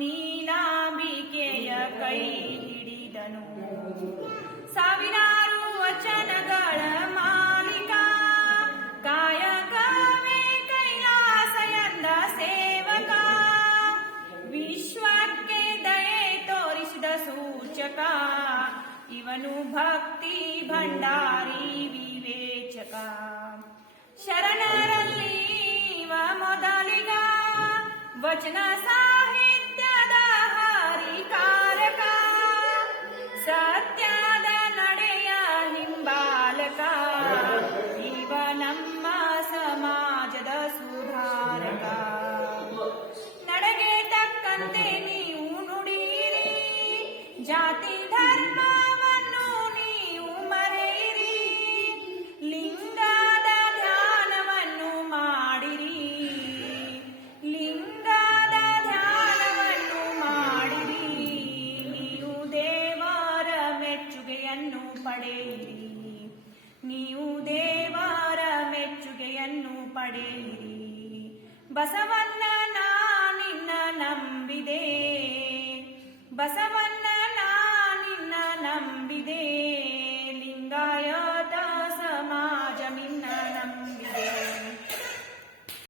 ನೀಲಾಂಬಿಕೆಯ ಕೈ ಹಿಡಿದನು. ಸಾವಿರಾರು ವಚನಗಳ ಮಾಲಿಕ, ಕಾಯಕವೇ ಕೈಲಾಸ ಎಂದ ಸೇವಕ, ವಿಶ್ವಕ್ಕೆ ದಯೆ ತೋರಿಸಿದ ಸೂಚಕ, ಇವನು ಭಕ್ತಿ ಭಂಡಾರಿ ವಿವೇಚಕ. ಶರಣರಲ್ಲಿ ಇವ ಮೊದಲಿಗ, ವಚನ ಸಾಹಿತ್ಯದ ಹರಿಕಾರಕ, ಸತ್ಯದ ನಡೆಯ ಹಿಂಬಾಲಕ, ಇವ ನಮ್ಮ ಸಮಾಜದ ಸುಧಾರಕ. ನಡೆಗೆ ತಕ್ಕಂತೆ ನೀವು ನುಡಿಯಿರಿ, ಜಾತಿ ಧರ್ಮವನ್ನು ನೀವು ಮರೆಯಿರಿ, ಲಿಂಗದ ಧ್ಯಾನವನ್ನು ಮಾಡಿರಿ, ಲಿಂಗದ ಧ್ಯಾನವನ್ನು ಮಾಡಿರಿ, ನೀವು ದೇವರ ಮೆಚ್ಚುಗೆಯನ್ನು ಪಡೆಯಿರಿ, ನೀವು ದೇವರ ಮೆಚ್ಚುಗೆಯನ್ನು ಪಡೆಯಿರಿ. ಬಸವಣ್ಣ ನಿನ್ನ ನಂಬಿದೆ, ಬಸವಣ್ಣ